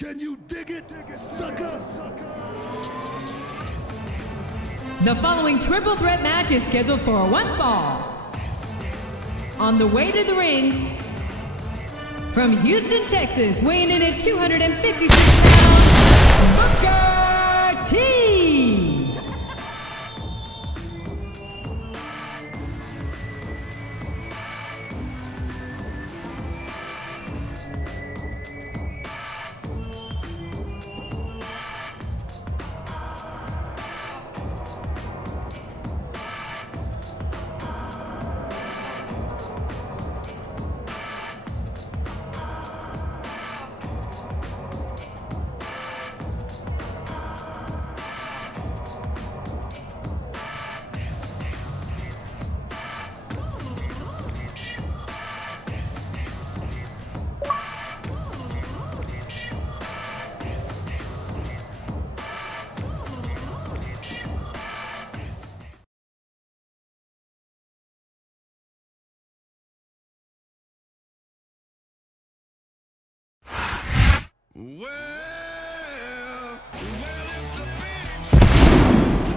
Can you dig it, sucker? The following triple threat match is scheduled for one fall. On the way to the ring, from Houston, Texas, weighing in at 256 pounds, Booker T.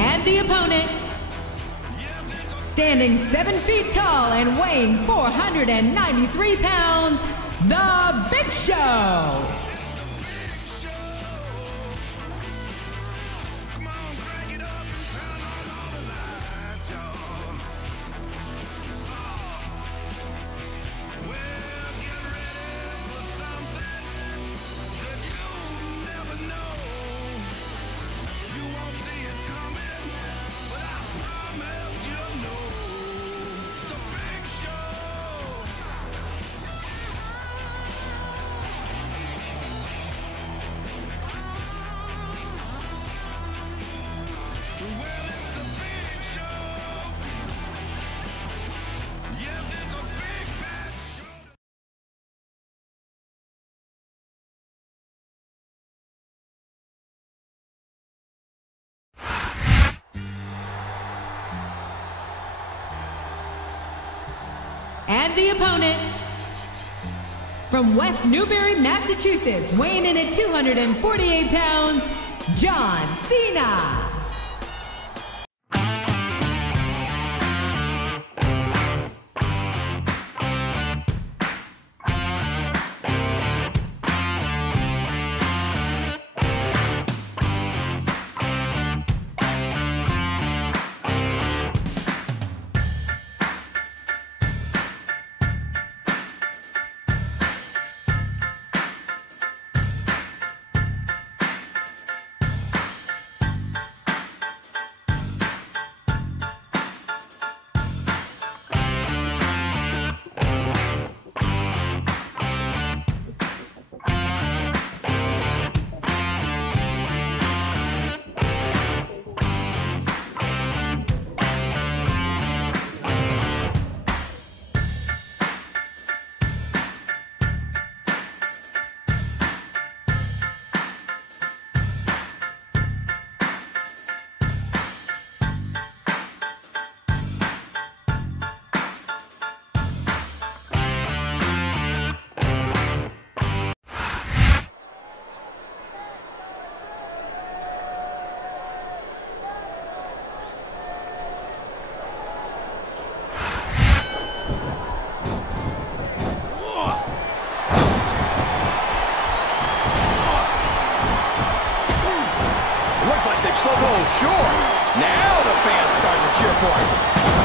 And the opponent, standing 7 feet tall and weighing 493 pounds, The Big Show. And the opponent, from West Newbury, Massachusetts, weighing in at 248 pounds, John Cena. Sure. Now the fans start to cheer for him.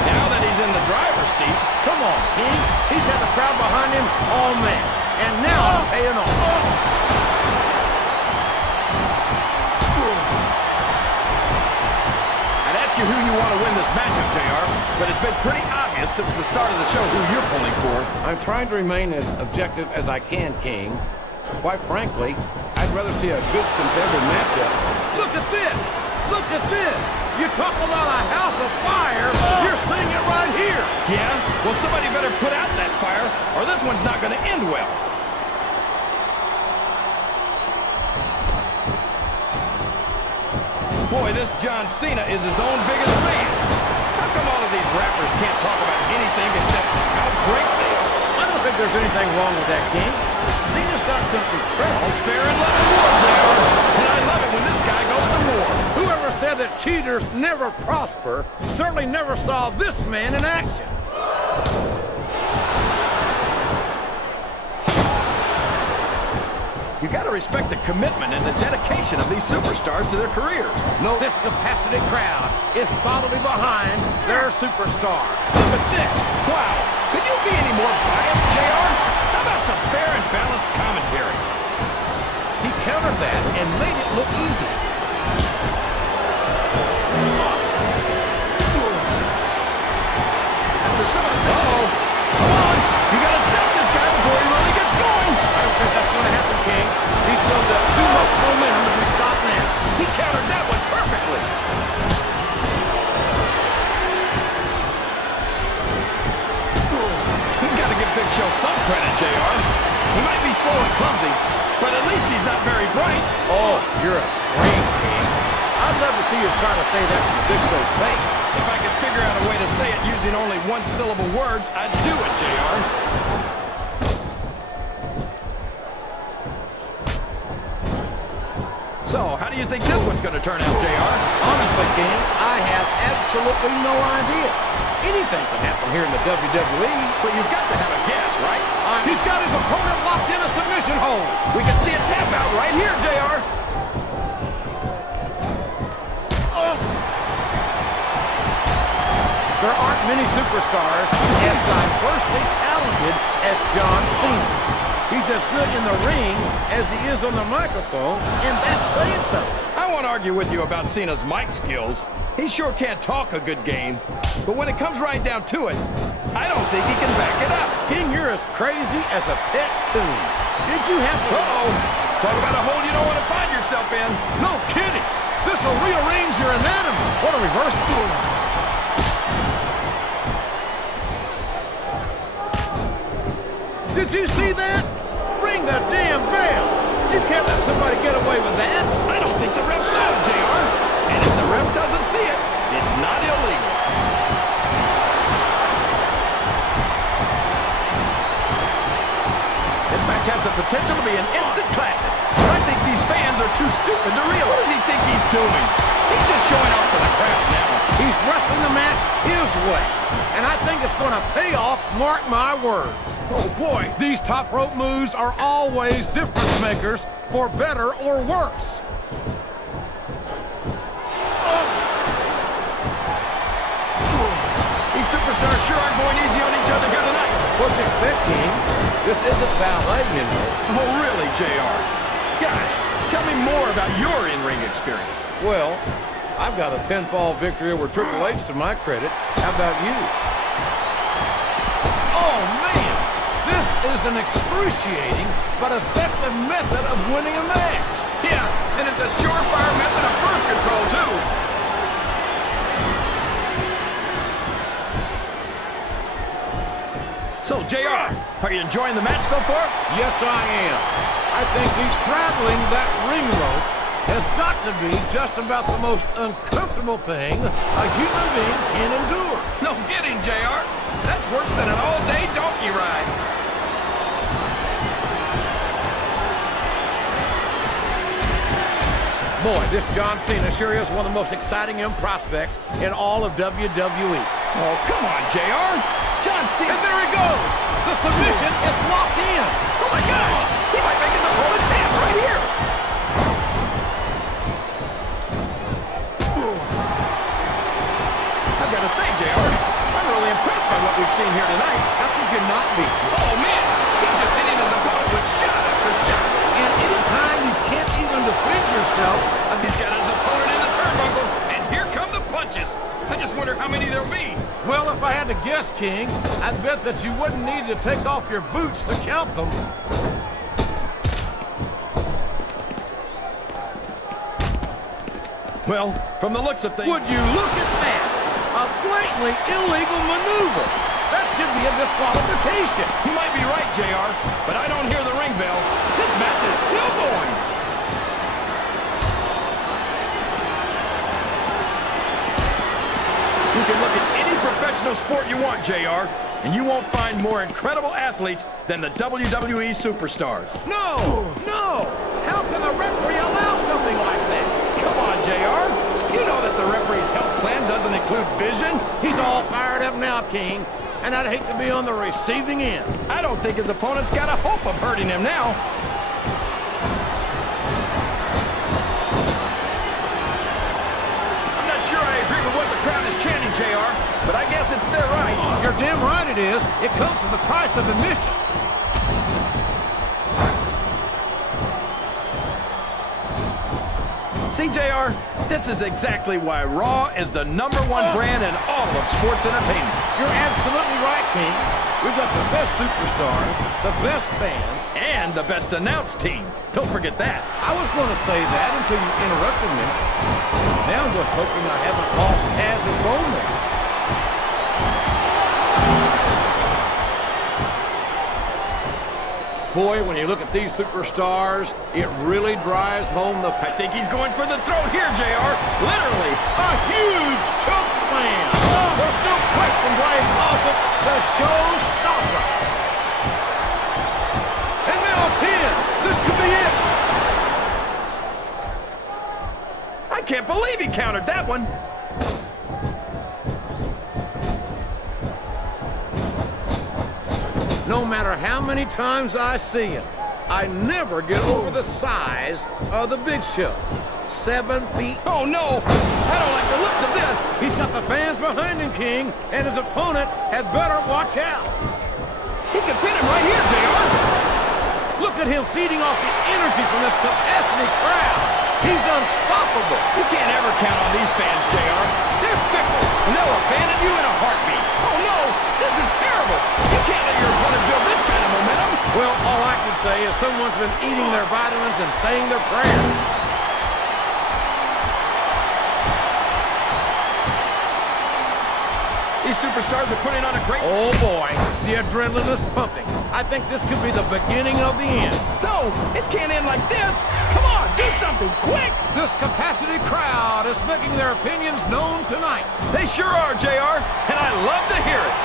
Now that he's in the driver's seat. Come on, King. He's had the crowd behind him all match. And now it's paying off. I'd ask you who you want to win this matchup, JR, but it's been pretty obvious since the start of the show who you're pulling for. I'm trying to remain as objective as I can, King. Quite frankly, I'd rather see a good competitive matchup. Look at this! Look at this! You talk about a house of fire, you're seeing it right here! Yeah? Well, somebody better put out that fire, or this one's not going to end well. Boy, this John Cena is his own biggest fan. How come all of these rappers can't talk about anything except how great they are? I don't think there's anything wrong with that, King. Cena's got something fresh. All's fair in love and war, guy that cheaters never prosper certainly never saw this man in action. You got to respect the commitment and the dedication of these superstars to their careers. No, this capacity crowd is solidly behind their superstar. Look at this. Wow. Could you be any more biased, JR? How about some fair and balanced commentary? He countered that and made it look easy. After some of the come on, you got to stop this guy before he really gets going. I don't think that's going to happen, King. He's built up too much momentum if we stop now. He countered that one perfectly. You've got to give Big Show some credit, JR. He might be slow and clumsy, but at least he's not very bright. Oh, you're a scream, King. I'd love to see you try to say that to Big Show's face. If I could figure out a way to say it using only one-syllable words, I'd do it, JR. So, how do you think this one's going to turn out, JR? Honestly, King, I have absolutely no idea. Anything can happen here in the WWE. But you've got to have a guess, right? He's got his opponent locked in a submission hold. We can see a tap out right here, JR. There aren't many superstars as diversely talented as John Cena. He's as good in the ring as he is on the microphone, and that's saying something. I won't argue with you about Cena's mic skills. He sure can't talk a good game. But when it comes right down to it, I don't think he can back it up. King, you're as crazy as a pet coon. Did you have to... Uh-oh. Talk about a hole you don't want to find yourself in. No kidding. This will rearrange your anatomy. What a reversal. Did you see that? Ring the damn bell. You can't let somebody get away with that. I don't think the ref saw it, JR. And if the ref doesn't see it, it's not illegal. This match has the potential to be an instant classic. But I think these fans are too stupid to realize. What does he think he's doing? He's just showing off for the crowd now. He's wrestling the match his way. And I think it's going to pay off, mark my words. Oh, boy. These top rope moves are always difference makers, for better or worse. These superstars sure aren't going easy on each other here tonight. What do you expect, King? This isn't ballet, you know. Oh, really, JR? Gosh, tell me more about your in-ring experience. Well, I've got a pinfall victory over Triple H to my credit. How about you? Oh, man! This is an excruciating but effective method of winning a match. Yeah, and it's a surefire method of birth control, too. So, JR, are you enjoying the match so far? Yes, I am. I think he's straddling that ring rope has got to be just about the most uncomfortable thing a human being can endure. No kidding, JR. That's worse than an all-day donkey ride. Boy, this John Cena sure is one of the most exciting young prospects in all of WWE. Oh, come on, JR. John Cena. And there he goes. The submission is locked in. Oh, my gosh. He might make his opponent tap right here. I've got to say, JR, I'm really impressed by what we've seen here tonight. How could you not be? Oh, man. He's just hitting his opponent with shot after shot. And anytime you can't even defend yourself, He's got his opponent in the turnbuckle, and here come the punches. I just wonder how many there'll be. well, if I had to guess, King, I'd bet that you wouldn't need to take off your boots to count them. Well, from the looks of things... Would you look at that? A blatantly illegal maneuver. That should be a disqualification. You might be right, JR, but I don't hear the ring bell. This match is still going. You can look at any professional sport you want, JR, and you won't find more incredible athletes than the WWE superstars. No! No! How can the referee allow something like that? Come on, JR. You know that include vision? He's all fired up now, King, and I'd hate to be on the receiving end. I don't think his opponent's got a hope of hurting him now. I'm not sure I agree with what the crowd is chanting, JR, but I guess it's their right. You're damn right it is. It comes from the price of admission. See, JR, this is exactly why Raw is the #1 brand in all of sports entertainment. You're absolutely right, King. We've got the best superstars, the best band, and the best announced team. Don't forget that. I was going to say that until you interrupted me. Now I'm just hoping I haven't lost Taz's phone there. Boy, when you look at these superstars, it really drives home the... I think he's going for the throat here, JR. Literally. A huge choke slam. There's no question why he calls it the showstopper. And now a pin. This could be it. I can't believe he countered that one. No matter how many times I see him, I never get over the size of the Big Show. 7 feet. Oh, no. I don't like the looks of this. He's got the fans behind him, King, and his opponent had better watch out. He could pin him right here, JR. Look at him feeding off the energy from this capacity crowd. He's unstoppable. You can't ever count on these fans, JR. They're fickle, and they'll abandon you in a heartbeat. Oh, no. This is terrible. You can't let your opponent build this kind of momentum. Well, all I can say is someone's been eating their vitamins and saying their prayers. These superstars are putting on a great... Oh, boy. The adrenaline is pumping. I think this could be the beginning of the end. No, it can't end like this. Come on, do something quick. This capacity crowd is making their opinions known tonight. They sure are, JR, and I love to hear it.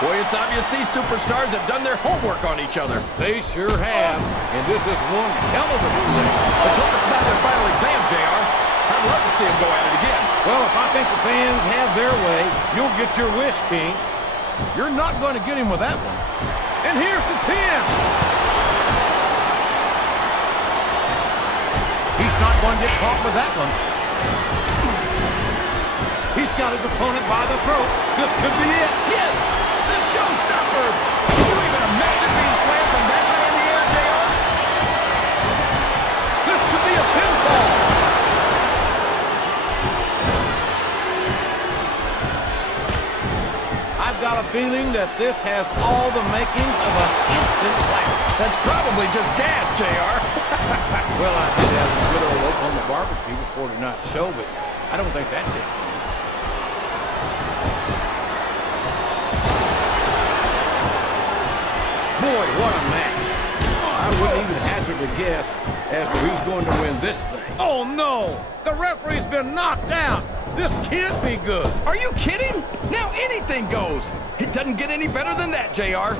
Boy, it's obvious these superstars have done their homework on each other. They sure have, and this is one hell of a exam. Let's hope it's not their final exam, JR. I'd love to see them go at it again. Well, if I think the fans have their way, you'll get your wish, King. You're not going to get him with that one. And here's the pin. He's not going to get caught with that one. He's got his opponent by the throat. This could be it. Yes, the showstopper. Can you even imagine being slammed from that high in the air, JR? This could be a pinfall. I've got a feeling that this has all the makings of an instant classic. That's probably just gas, JR. Well, I did have some good old Oklahoma barbecue before tonight's show, but I don't think that's it. Boy, what a match. I wouldn't even hazard a guess as to who's going to win this thing. Oh, no! The referee's been knocked out. This can't be good. Are you kidding? Now anything goes. It doesn't get any better than that, JR.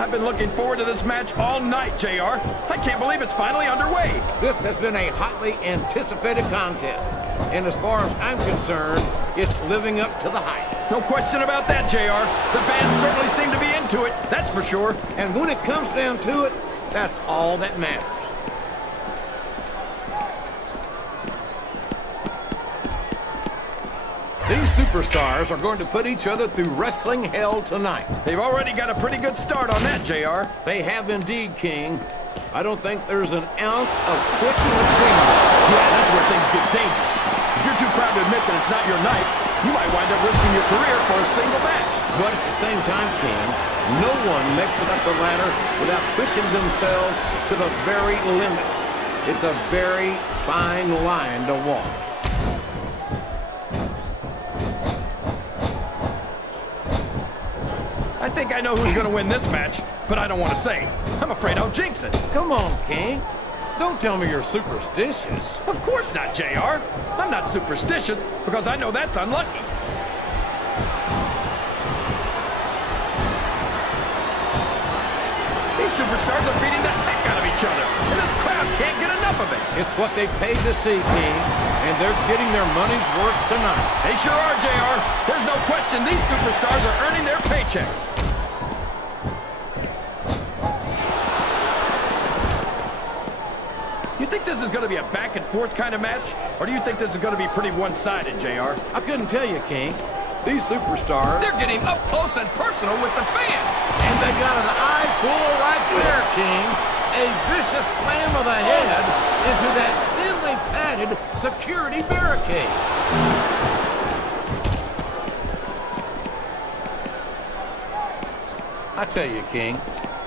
I've been looking forward to this match all night, JR. I can't believe it's finally underway. This has been a hotly anticipated contest. And as far as I'm concerned, it's living up to the hype. No question about that, JR. The fans certainly seem to be into it, that's for sure. And when it comes down to it, that's all that matters. These superstars are going to put each other through wrestling hell tonight. They've already got a pretty good start on that, JR. They have indeed, King. I don't think there's an ounce of quit between them. Yeah, that's where things get dangerous. If you're too proud to admit that it's not your night, you might wind up risking your career for a single match. But at the same time, King, no one makes it up the ladder without pushing themselves to the very limit. It's a very fine line to walk. I think I know who's going to win this match, but I don't want to say. I'm afraid I'll jinx it. Come on, King. Don't tell me you're superstitious. Of course not, JR. I'm not superstitious because I know that's unlucky. These superstars are beating the heck out of each other, and this crowd can't get enough of it. It's what they paid to see, King, and they're getting their money's worth tonight. They sure are, JR. There's no question these superstars are earning their paychecks. You think this is going to be a back-and-forth kind of match? Or do you think this is going to be pretty one-sided, JR? I couldn't tell you, King. These superstars... They're getting up close and personal with the fans. And they got an eye-pull right there, King. A vicious slam of the head into that thinly padded security barricade. I tell you, King,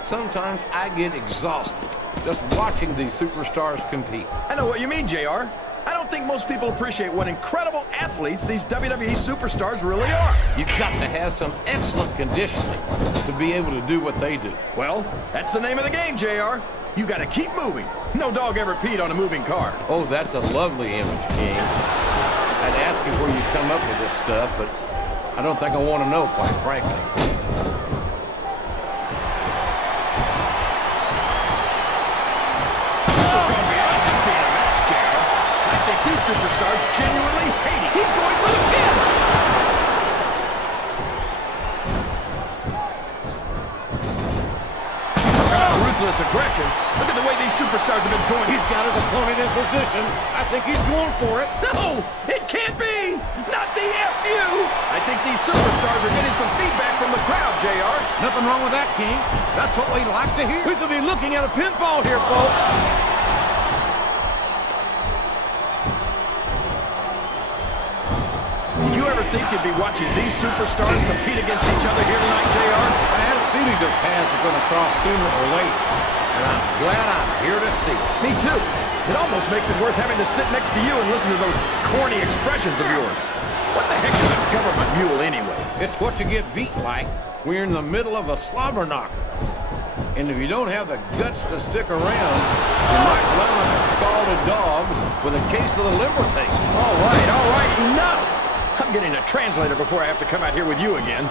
sometimes I get exhausted just watching these superstars compete. I know what you mean, JR. I don't think most people appreciate what incredible athletes these WWE superstars really are. You've got to have some excellent conditioning to be able to do what they do. Well, that's the name of the game, JR. You got to keep moving. No dog ever peed on a moving car. Oh, that's a lovely image, King. I'd ask you where you come up with this stuff, but I don't think I want to know, quite frankly. This is going beyond just being a match, JR. I think these superstars genuinely hate him. He's going for the pin. Talk about ruthless aggression. Look at the way these superstars have been going. He's got his opponent in position. I think he's going for it. No, it can't be. Not the FU. I think these superstars are getting some feedback from the crowd, JR. Nothing wrong with that, King. That's what we like to hear. We could be looking at a pinfall here, folks. Did you ever think you'd be watching these superstars compete against each other here tonight, JR? I had a feeling their paths were going to cross sooner or later, and I'm glad I'm here to see it. Me too. It almost makes it worth having to sit next to you and listen to those corny expressions of yours. What the heck is a government mule anyway? It's what you get beat like when you're in the middle of a slobber knocker. And if you don't have the guts to stick around, you might run like a scalded dog with a case of the liver tape. All right, enough! I'm getting a translator before I have to come out here with you again.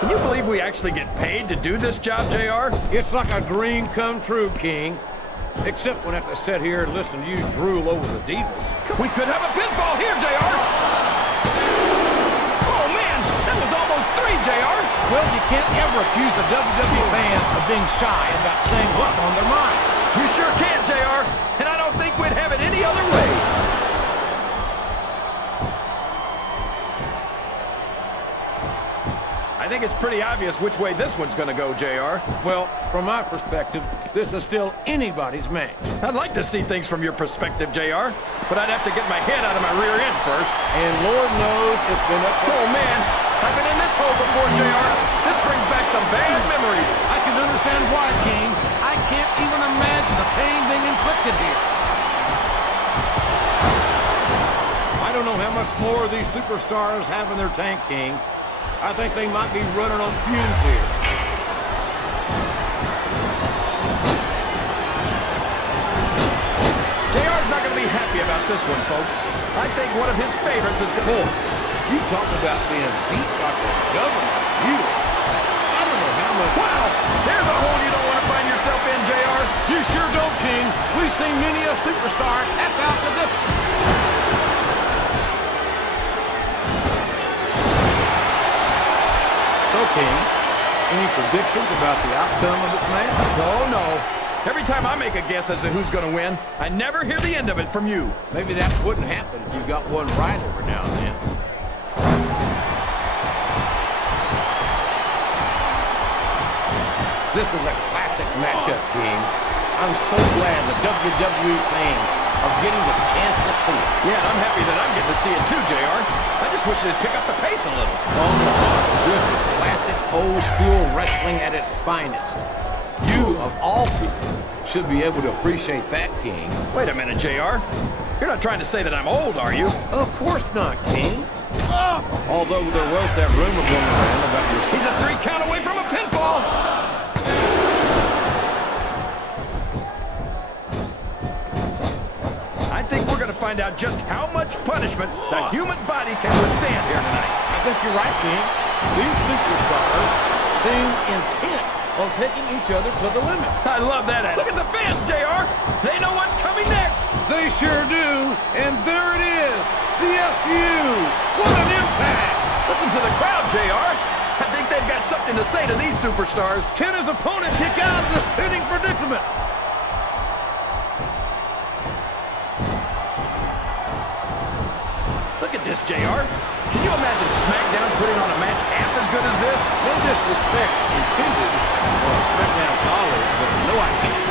Can you believe we actually get paid to do this job, JR? It's like a dream come true, King. Except when I have to sit here and listen to you drool over the Divas. We could have a pinfall here, JR! Oh, man! That was almost 3, JR! Well, you can't ever accuse the WWE fans of being shy about saying what's on their mind. You sure can, JR, and I don't think we'd have it any other way. I think it's pretty obvious which way this one's going to go, JR. Well, from my perspective, this is still anybody's match. I'd like to see things from your perspective, JR, but I'd have to get my head out of my rear end first. And Lord knows it's been up. Oh, man, I've been in this hole before, JR. This brings back some bad memories. I can understand why, King. I can't even imagine the pain being inflicted here. I don't know how much more these superstars have in their tank, King. I think they might be running on fumes here. JR's not going to be happy about this one, folks. I think one of his favorites is going to... You talk about being beat like a government. I don't know how much... Wow! There's a hole you don't want to find yourself in, JR. You sure don't, King. We've seen many a superstar tap out to this one. So, King, any predictions about the outcome of this match? Oh, no. Every time I make a guess as to who's going to win, I never hear the end of it from you. Maybe that wouldn't happen if you got one right every now and then. This is a classic matchup, King. I'm so glad the WWE fans are getting the chance to see it. Yeah, I'm happy that I'm getting to see it too, JR. I just wish they'd pick up the pace a little. Oh, no. This is classic old-school wrestling at its finest. You, of all people, should be able to appreciate that, King. Wait a minute, JR. You're not trying to say that I'm old, are you? Of course not, King. Although there was that rumor going around about your... He's a 3 count away from a pinfall. I think we're going to find out just how much punishment the human body can withstand here tonight. I think you're right, King. These superstars seem intent on taking each other to the limit. I love that attitude. Look at the fans, JR. They know what's coming next. They sure do. And there it is. The FU. What an impact. Listen to the crowd, JR. I think they've got something to say to these superstars. Can his opponent kick out of this pinning predicament? Look at this, JR. Can you imagine SmackDown putting on a match half as good as this? No disrespect intended for a SmackDown colleague, but no, I can't.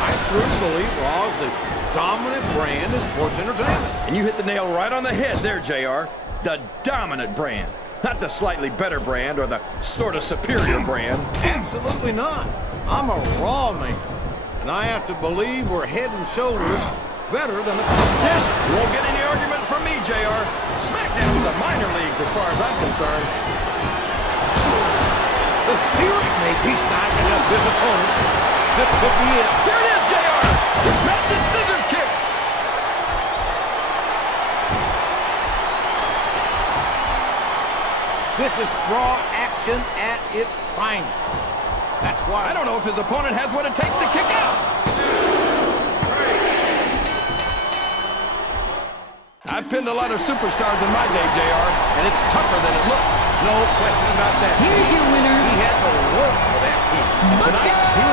I truly believe Raw is the dominant brand of sports entertainment. And you hit the nail right on the head there, JR. The dominant brand. Not the slightly better brand or the sort of superior brand. Absolutely not. I'm a Raw man, and I have to believe we're head and shoulders better than the competition. You won't get any argument from me, JR. SmackDown's the minor leagues as far as I'm concerned. The Spirit may be sizing up his opponent. This could be it. There it is, JR. His patented scissors kick. This is Raw action at its finest. That's why I don't know if his opponent has what it takes to kick out. I've pinned a lot of superstars in my day, JR, and it's tougher than it looks. No question about that. Here's your winner. He had to work for that kick. Tonight, he